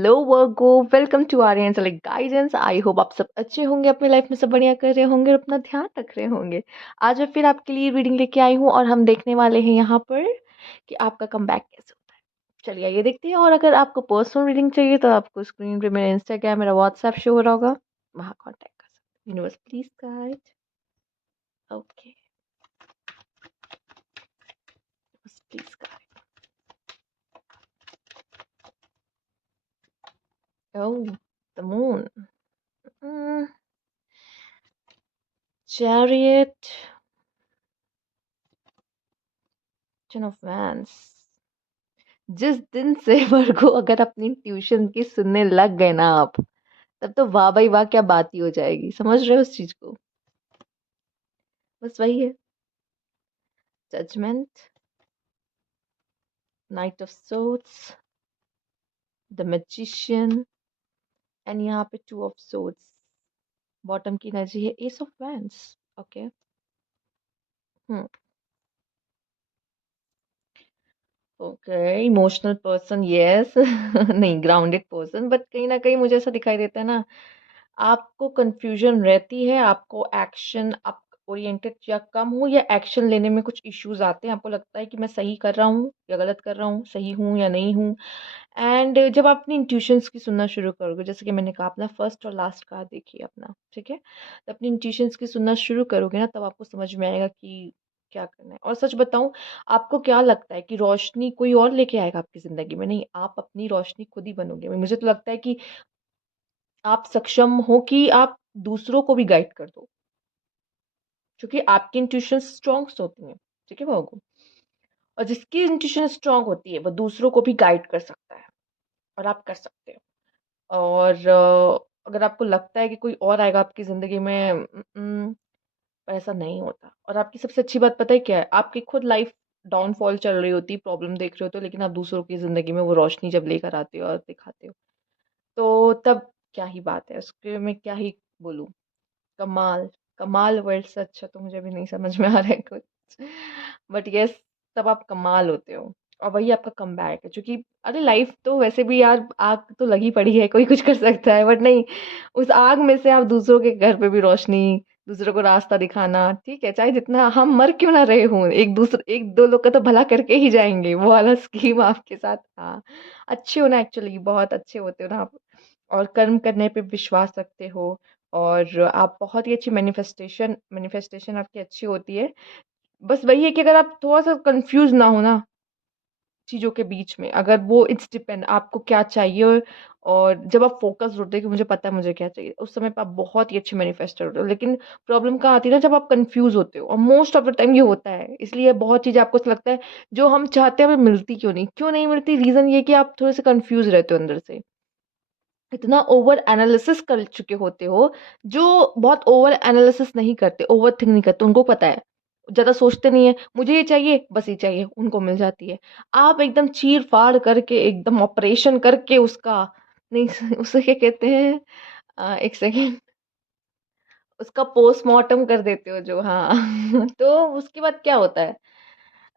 Hello Virgo, welcome to Aryan select guidance. I hope आप सब अच्छे होंगे, अपनी लाइफ में सब बढ़िया कर रहे होंगे और अपना ध्यान रख रहे होंगे। आज मैं फिर आपके लिए रीडिंग लेके आई हूँ और हम देखने वाले हैं यहाँ पर कि आपका कमबैक कैसे होता है। चलिए आइए देखते हैं। और अगर आपको पर्सनल रीडिंग चाहिए तो आपको स्क्रीन पे मेरा इंस्टाग्राम, मेरा व्हाट्सएप शो हो रहा होगा, वहाँ कॉन्टैक्ट कर सकते हैं। Universe please guide. Okay, please guide. Oh, the moon. Chariot, ten of wands. जिस दिन से वर्गो अगर अपनी ट्यूशन की सुनने लग गए ना आप, तब तो वाह भाई वाह, क्या बात ही हो जाएगी। समझ रहे हो उस चीज को? बस वही है। Judgement, knight of swords, the magician, and यहाँ पे टू ऑफ सोर्ड्स। बॉटम की एनर्जी है ace of wands. Okay. Hmm. Okay, emotional person, yes. नहीं, ग्राउंडेड पर्सन, बट कहीं ना कहीं मुझे ऐसा दिखाई देता है ना, आपको कंफ्यूजन रहती है। आपको एक्शन आप ओरिएंटेड या कम हो, या एक्शन लेने में कुछ इश्यूज आते हैं। आपको लगता है कि मैं सही कर रहा हूँ या गलत कर रहा हूँ, सही हूँ या नहीं हूँ। एंड जब आप अपनी इंट्यूशंस की सुनना शुरू करोगे, जैसे कि मैंने कहा, अपना फर्स्ट और लास्ट कार्ड देखिए अपना, ठीक है। तो अपनी इंट्यूशंस की सुनना शुरू करोगे ना, तब आपको समझ में आएगा कि क्या करना है। और सच बताऊं, आपको क्या लगता है कि रोशनी कोई और लेके आएगा आपकी जिंदगी में? नहीं, आप अपनी रोशनी खुद ही बनोगे। मुझे तो लगता है कि आप सक्षम हो कि आप दूसरों को भी गाइड कर दो, क्योंकि आपकी इंट्यूशन स्ट्रांग होती हैं, ठीक है बाबू। और जिसकी इंट्यूशन स्ट्रांग होती है वो दूसरों को भी गाइड कर सकता है, और आप कर सकते हो। और अगर आपको लगता है कि कोई और आएगा आपकी जिंदगी में, पर ऐसा नहीं होता। और आपकी सबसे अच्छी बात पता है क्या है? आपकी खुद लाइफ डाउनफॉल चल रही होती, प्रॉब्लम देख रहे होते हो, लेकिन आप दूसरों की जिंदगी में वो रोशनी जब लेकर आते हो और दिखाते हो, तो तब क्या ही बात है उसके, मैं क्या ही बोलूं। कमाल। कमाल वर्ड से अच्छा तो मुझे भी नहीं समझ में आ रहा है कुछ, बट यस, तब आप कमाल होते हो। और वही आपका कमबैक है, क्योंकि अरे लाइफ तो वैसे भी यार, आग तो लगी पड़ी है, कोई कुछ कर सकता है, बट नहीं, उस आग में से आप दूसरों के घर पे भी रोशनी, दूसरों को रास्ता दिखाना, ठीक है। चाहे जितना हम मर क्यों ना रहे हों, एक दो लोग का तो भला करके ही जाएंगे, वो वाला स्कीम आपके साथ। हाँ, अच्छे हो ना, एक्चुअली बहुत अच्छे होते हो ना आप। और कर्म करने पे विश्वास रखते हो, और आप बहुत ही अच्छी मैनिफेस्टेशन मैनिफेस्टेशन आपकी अच्छी होती है। बस वही है कि अगर आप थोड़ा सा कंफ्यूज ना हो ना चीज़ों के बीच में, अगर वो इट्स डिपेंड आपको क्या चाहिए। और जब आप फोकस होते हो कि मुझे पता है मुझे क्या चाहिए, उस समय पे आप बहुत ही अच्छे मैनिफेस्टर होते हो। लेकिन प्रॉब्लम कहाँ आती है ना, जब आप कंफ्यूज होते हो, और मोस्ट ऑफ द टाइम ये होता है। इसलिए बहुत चीज़ें आपको ऐसा लगता है जो हम चाहते हैं हमें मिलती क्यों नहीं मिलती। रीज़न ये कि आप थोड़े से कंफ्यूज रहते हो अंदर से, इतना ओवर एनालिसिस कर चुके होते हो। जो बहुत ओवर एनालिसिस नहीं करते, ओवर थिंक नहीं करते, उनको पता है, ज्यादा सोचते नहीं है, मुझे ये चाहिए बस ये चाहिए, उनको मिल जाती है। आप एकदम चीर फाड़ करके, एकदम ऑपरेशन करके उसका, नहीं, उसे क्या कहते हैं, एक सेकेंड, उसका पोस्टमार्टम कर देते हो जो, हाँ। तो उसके बाद क्या होता है,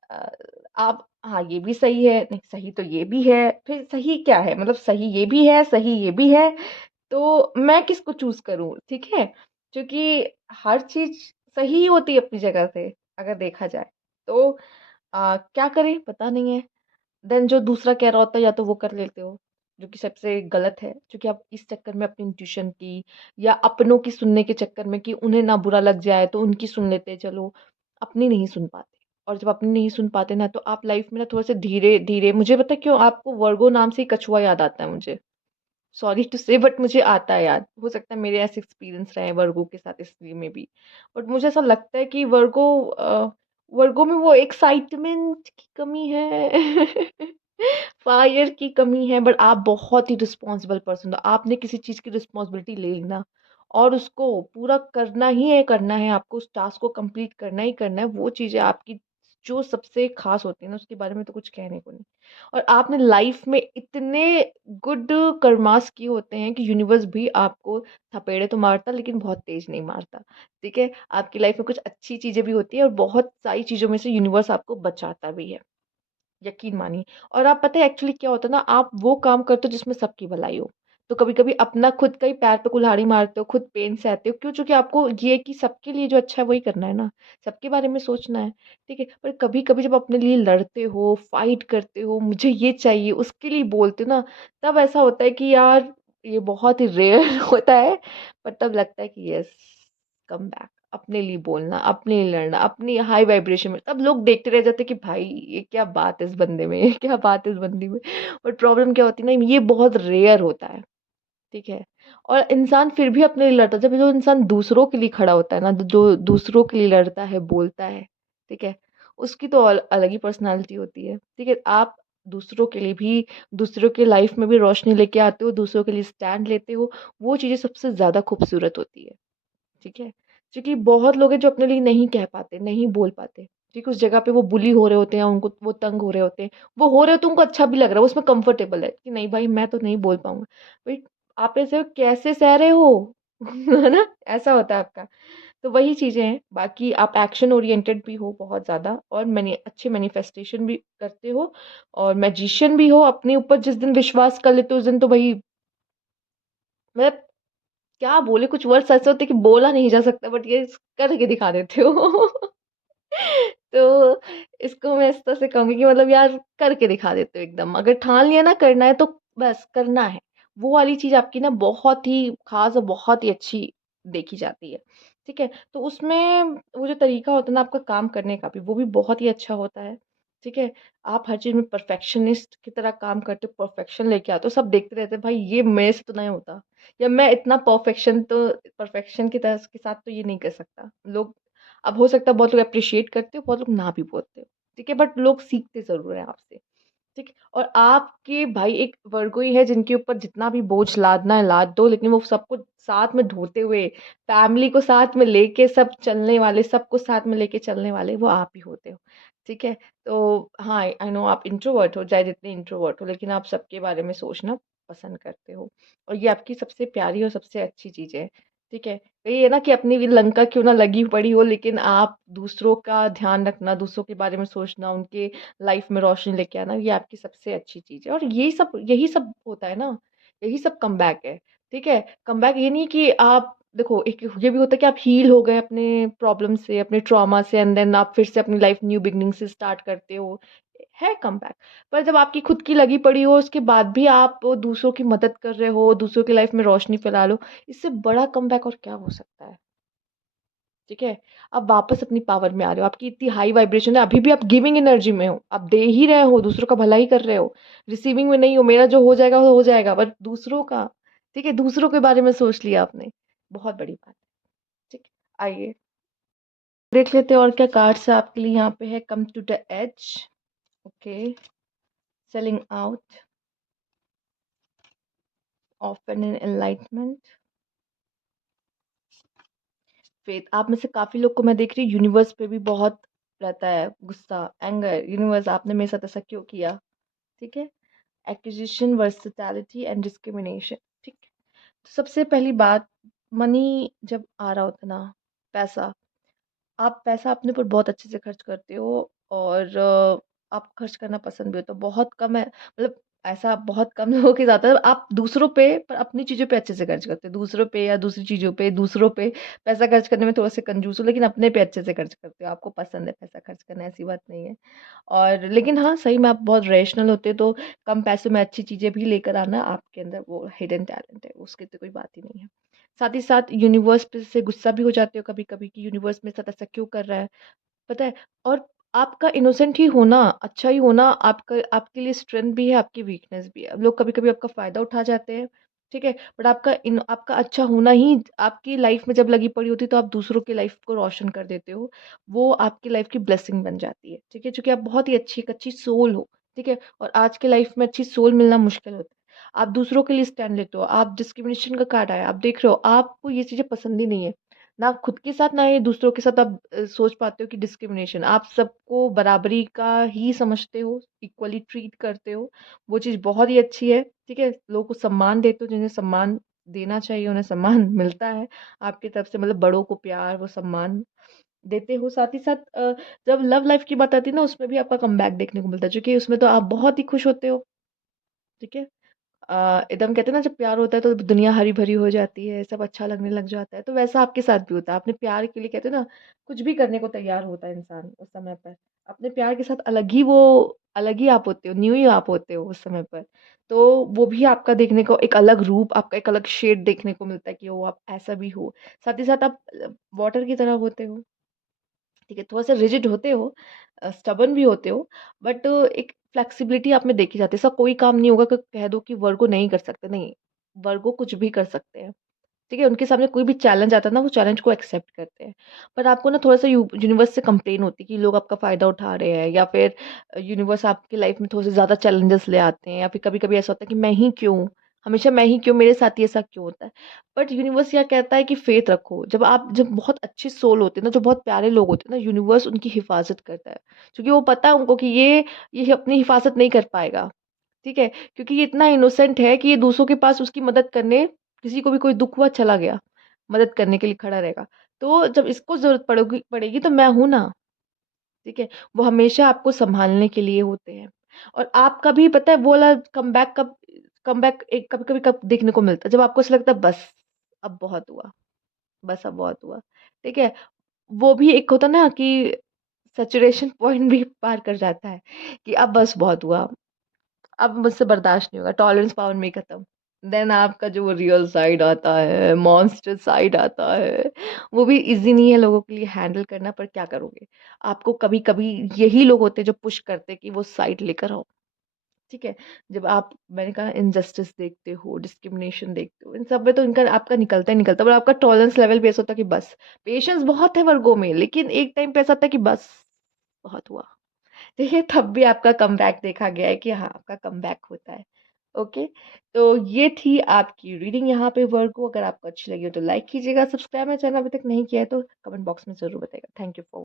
अ, आप, हाँ ये भी सही है, नहीं सही तो ये भी है, फिर सही क्या है, मतलब सही ये भी है, सही ये भी है, तो मैं किसको चूज करूं, ठीक है। क्योंकि हर चीज सही होती है अपनी जगह से, अगर देखा जाए तो। क्या करें पता नहीं है। देन जो दूसरा कह रहा होता है, या तो वो कर लेते हो, जो कि सबसे गलत है, क्योंकि आप इस चक्कर में अपनी इंट्यूशन की या अपनों की सुनने के चक्कर में, कि उन्हें ना बुरा लग जाए तो उनकी सुन लेते हैं, चलो, अपनी नहीं सुन पाते। और जब अपनी नहीं सुन पाते ना, तो आप लाइफ में ना थोड़ा सा धीरे धीरे, मुझे पता है क्यों, आपको वर्गो नाम से ही कछुआ याद आता है मुझे। सॉरी टू से, बट मुझे आता है याद, हो सकता है मेरे ऐसे एक्सपीरियंस रहे हैं वर्गो के साथ, इसलिए में भी। बट मुझे ऐसा लगता है कि वर्गो में वो एक्साइटमेंट की कमी है। फायर की कमी है। बट आप बहुत ही रिस्पॉन्सिबल पर्सन हो, आपने किसी चीज की रिस्पॉन्सिबिलिटी ले लेना, और उसको पूरा करना है आपको, उस टास्क को कंप्लीट करना है। वो चीजें आपकी जो सबसे खास होती है ना, उसके बारे में तो कुछ कहने को नहीं। और आपने लाइफ में इतने गुड कर्मास किए होते हैं कि यूनिवर्स भी आपको थपेड़े तो मारता, लेकिन बहुत तेज नहीं मारता, ठीक है। आपकी लाइफ में कुछ अच्छी चीजें भी होती है, और बहुत सारी चीजों में से यूनिवर्स आपको बचाता भी है। यकीन मानिए। और आप पता है एक्चुअली क्या होता है ना, आप वो काम करते हो जिसमें सबकी भलाई हो। तो कभी-कभी अपना खुद का ही पैर पे कुल्हाड़ी मारते हो, खुद पेन सहते हो, क्यों? चूँकि आपको ये है कि सबके लिए जो अच्छा है वही करना है ना, सबके बारे में सोचना है, ठीक है? पर कभी-कभी जब अपने लिए लड़ते हो, फाइट करते हो, मुझे ये चाहिए, उसके लिए बोलते हो ना, तब ऐसा होता है कि यार ये बहुत ही रेयर होता है, पर तब लगता है कि यस, कम बैक। अपने लिए बोलना, अपने लिए लड़ना, अपनी हाई वाइब्रेशन में, तब लोग देखते रह जाते हैं कि भाई ये क्या बात है इस बंदे में, ये क्या बात है इस बंदी में। बट प्रॉब्लम क्या होती है ना, ये बहुत रेयर होता है, ठीक है? और इंसान फिर भी अपने लिए लड़ता है, जब जो इंसान दूसरों के लिए खड़ा होता है ना, जो दूसरों के लिए लड़ता है, बोलता है, ठीक है? उसकी तो अलग ही पर्सनैलिटी होती है, ठीक है? आप दूसरों के लिए भी, दूसरों के लाइफ में भी रोशनी लेके आते हो, दूसरों के लिए स्टैंड लेते हो, वो चीज़ें सबसे ज़्यादा खूबसूरत होती है। ठीक है? क्योंकि बहुत लोग हैं जो अपने लिए नहीं कह पाते, नहीं बोल पाते, ठीक है? उस जगह पे वो बुली हो रहे होते हैं, उनको वो तंग हो रहे होते हैं। वो हो रहे हो तो उनको अच्छा भी लग रहा है, वो उसमें कंफर्टेबल है कि नहीं भाई मैं तो नहीं बोल पाऊँगा। भाई आप ऐसे कैसे सह रहे हो? है ना? ऐसा होता है आपका। तो वही चीज़ें हैं, बाकी आप एक्शन ओरिएंटेड भी हो बहुत ज़्यादा और अच्छे मैनिफेस्टेशन भी करते हो और मैजिशियन भी हो, अपने ऊपर जिस दिन विश्वास कर लेते हो उस दिन तो भई मतलब क्या बोले, कुछ वर्ड्स ऐसे होते हैं कि बोला नहीं जा सकता बट ये करके दिखा देते हो। तो इसको मैं इस तरह से कहूँगी कि मतलब यार करके दिखा देते हो एकदम। अगर ठान लिया ना करना है तो बस करना है। वो वाली चीज़ आपकी ना बहुत ही ख़ास और बहुत ही अच्छी देखी जाती है। ठीक है? तो उसमें वो जो तरीका होता है ना आपका काम करने का भी, वो भी बहुत ही अच्छा होता है। ठीक है? आप हर चीज़ में परफेक्शनिस्ट की तरह काम करते हो, परफेक्शन लेके आते हो। सब देखते रहते हैं भाई ये मेरे से तो नहीं होता या मैं इतना परफेक्शन की तरह के साथ तो ये नहीं कर सकता। लोग अब हो सकता है बहुत लोग एप्रिशिएट करते हो, बहुत लोग ना भी बोलते हो, ठीक है? बट लोग सीखते ज़रूर हैं आपसे, ठीक है? और आपके भाई एक वर्गो ही है जिनके ऊपर जितना भी बोझ लादना है लाद दो, लेकिन वो सबको साथ में ढोते हुए, फैमिली को साथ में लेके सब चलने वाले, सबको साथ में लेके चलने वाले वो आप ही होते हो, ठीक है? तो हाँ, आई नो आप इंट्रोवर्ट हो, चाहे जितने इंट्रोवर्ट हो, लेकिन आप सबके बारे में सोचना पसंद करते हो और ये आपकी सबसे प्यारी और सबसे अच्छी चीज़ है, ठीक है? वही है ना कि अपनी भी लंका क्यों ना लगी पड़ी हो, लेकिन आप दूसरों का ध्यान रखना, दूसरों के बारे में सोचना, उनके लाइफ में रोशनी लेके आना, ये आपकी सबसे अच्छी चीज़ है और यही सब होता है ना, यही सब कमबैक है, ठीक है? कमबैक ये नहीं कि आप देखो एक ये भी होता है कि आप हील हो गए अपने प्रॉब्लम से, अपने ट्रॉमा से एंड देन आप फिर से अपनी लाइफ न्यू बिगिनिंग से स्टार्ट करते हो, है कमबैक। पर जब आपकी खुद की लगी पड़ी हो, उसके बाद भी आप दूसरों की मदद कर रहे हो, दूसरों की लाइफ में रोशनी फैला लो, इससे बड़ा कमबैक और क्या हो सकता है? ठीक है? आप वापस अपनी पावर में आ रहे हो, आपकी इतनी हाई वाइब्रेशन है, अभी भी आप गिविंग एनर्जी में हो, आप दे ही रहे हो, दूसरों का भला ही कर रहे हो, रिसीविंग में नहीं हो, मेरा जो हो जाएगा वो हो जाएगा, बट दूसरों का, ठीक है? दूसरों के बारे में सोच लिया आपने, बहुत बड़ी बात है, ठीक है? आइए, देख लेते हैं और क्या कार्ड्स आपके लिए यहाँ पे है, come to the edge, okay, sailing out, open and enlightenment, faith. आप में से काफ़ी लोग को मैं देख रही हूँ यूनिवर्स पे भी बहुत रहता है गुस्सा, एंगर, यूनिवर्स आपने मेरे साथ ऐसा क्यों किया? ठीक है? एक्विजिशन, वर्सेटैलिटी एंड डिस्क्रिमिनेशन, ठीक है? तो सबसे पहली बात, मनी जब आ रहा होता है ना, पैसा, आप पैसा अपने ऊपर बहुत अच्छे से खर्च करते हो और आप खर्च करना पसंद भी होता है। बहुत कम है मतलब ऐसा बहुत कम लोगों के साथ है, आप दूसरों पे पर अपनी चीज़ों पे अच्छे से खर्च करते हो। दूसरों पे या दूसरी चीज़ों पे, दूसरों पे पैसा खर्च करने में थोड़े-से कंजूस हो, लेकिन अपने पे अच्छे से खर्च करते हो। आपको पसंद है पैसा खर्च करना, ऐसी बात नहीं है। और लेकिन हाँ, सही में आप बहुत रैशनल होते हो, तो कम पैसों में अच्छी चीज़ें भी लेकर आना आपके अंदर वो हिडन टैलेंट है, उसकी तो कोई बात ही नहीं है। साथ ही साथ यूनिवर्स पे से गुस्सा भी हो जाते हो कभी-कभी कि यूनिवर्स मेरे साथ ऐसा क्यों कर रहा है, पता है? और आपका इनोसेंट ही होना, अच्छा ही होना आपका आपके लिए स्ट्रेंथ भी है, आपकी वीकनेस भी है। अब लोग कभी-कभी आपका फ़ायदा उठा जाते हैं, ठीक है? बट आपका अच्छा होना ही आपकी लाइफ़ में जब लगी पड़ी होती है, तो आप दूसरों की लाइफ़ को रोशन कर देते हो। वो आपकी लाइफ़ की ब्लेसिंग बन जाती है, ठीक है? चूँकि आप बहुत ही अच्छी एक अच्छी सोल हो, ठीक है? और आज के लाइफ़ में अच्छी सोल मिलना मुश्किल होता है। आप दूसरों के लिए स्टैंड लेते हो, आप डिस्क्रिमिनेशन का कार्ड आया, आप देख रहे हो, आपको ये चीज़ें पसंद ही नहीं है। ना खुद के साथ ना ही दूसरों के साथ आप सोच पाते हो कि डिस्क्रिमिनेशन, आप सबको बराबरी का ही समझते हो, इक्वली ट्रीट करते हो, वो चीज़ बहुत ही अच्छी है, ठीक है? लोगों को सम्मान देते हो, जिन्हें सम्मान देना चाहिए उन्हें सम्मान मिलता है आपकी तरफ से, मतलब बड़ों को प्यार, वो सम्मान, देते हो। साथ ही साथ जब लव लाइफ की बात आती है ना, उसमें भी आपका कमबैक देखने को मिलता है, क्योंकि उसमें तो आप बहुत ही खुश होते हो, ठीक है? एकदम कहते हैं ना, जब प्यार होता है तो दुनिया हरी-भरी हो जाती है, सब अच्छा लगने लग जाता है, तो वैसा आपके साथ भी होता है। अपने प्यार के लिए कहते हैं ना, कुछ भी करने को तैयार होता है इंसान उस समय पर। अपने प्यार के साथ अलग ही आप होते हो, न्यू ही आप होते हो उस समय पर। तो वो भी आपका देखने को एक अलग रूप, आपका एक अलग शेड देखने को मिलता है कि वो आप ऐसा भी हो। साथ ही साथ आप वाटर की तरह होते हो। ठीक है, थोड़ा-सा रिजिड होते हो, स्टबर्न भी होते हो, बट एक फ्लेक्सिबिलिटी आप में देखी जाती है। ऐसा कोई काम नहीं होगा कि कह दो कि वर्गो नहीं कर सकते, नहीं, वर्गो कुछ भी कर सकते हैं। ठीक है? उनके सामने कोई भी चैलेंज आता है ना, वो चैलेंज को एक्सेप्ट करते हैं। पर आपको ना थोड़ा-सा यूनिवर्स से कंप्लेन होती है कि लोग आपका फ़ायदा उठा रहे हैं, या फिर यूनिवर्स आपकी लाइफ़ में थोड़े-से ज़्यादा चैलेंजेस ले आते हैं, या फिर कभी-कभी ऐसा होता है कि मैं ही क्यों? हमेशा मैं ही क्यों? मेरे साथ ही ऐसा क्यों होता है? बट यूनिवर्स यह कहता है कि फ़ेथ रखो। जब बहुत अच्छे सोल होते हैं ना, जो बहुत प्यारे लोग होते हैं ना, यूनिवर्स उनकी हिफ़ाज़त करता है। क्योंकि वो पता है उनको कि ये अपनी हिफ़ाज़त नहीं कर पाएगा। ठीक है? क्योंकि ये इतना इनोसेंट है कि ये दूसरों के पास उसकी मदद करने, किसी को भी कोई दुःख हुआ चला गया, मदद करने के लिए खड़ा रहेगा। तो जब इसको ज़रूरत पड़ोगी पड़ेगी तो मैं हूँ ना, ठीक है? वो हमेशा आपको सँभालने के लिए होते हैं। और आप कभी पता है वो वाला कमबैक एक कभी-कभी कब देखने को मिलता है, जब आपको ऐसा लगता है बस, अब बहुत हुआ, बस अब बहुत हुआ, ठीक है? वो भी एक होता है ना कि सैचुरेशन पॉइंट भी पार कर जाता है कि अब बस बहुत हुआ। अब मुझसे बर्दाश्त नहीं होगा, टॉलरेंस पावर में ही खत्म। देन आपका जो रियल साइड आता है, मॉन्स्टर साइड आता है, वो भी ईज़ी नहीं है लोगों के लिए हैंडल करना, पर क्या करोगे? आपको कभी-कभी यही लोग होते हैं जो पुश करते हैं कि वो साइड लेकर आओ, ठीक है? जब आप, मैंने कहा, इनजस्टिस देखते हो, डिस्क्रिमिनेशन देखते हो, इन सब में तो इनका आपका निकलता ही निकलता है, पर आपका टॉलरेंस लेवल भी ऐसा होता है कि बस, पेशेंस बहुत है वर्गों में, लेकिन एक टाइम पे ऐसा होता है कि बस, बहुत हुआ। देखिए, तब भी आपका कमबैक देखा गया है कि हाँ, आपका कमबैक होता है। ओके, तो ये थी आपकी रीडिंग यहाँ पे वर्ग को। अगर आपको अच्छी लगी हो तो लाइक कीजिएगा, सब्सक्राइब मेरा चैनल अभी तक नहीं किया है तो कमेंट बॉक्स में ज़रूर बताइएगा। Thank you for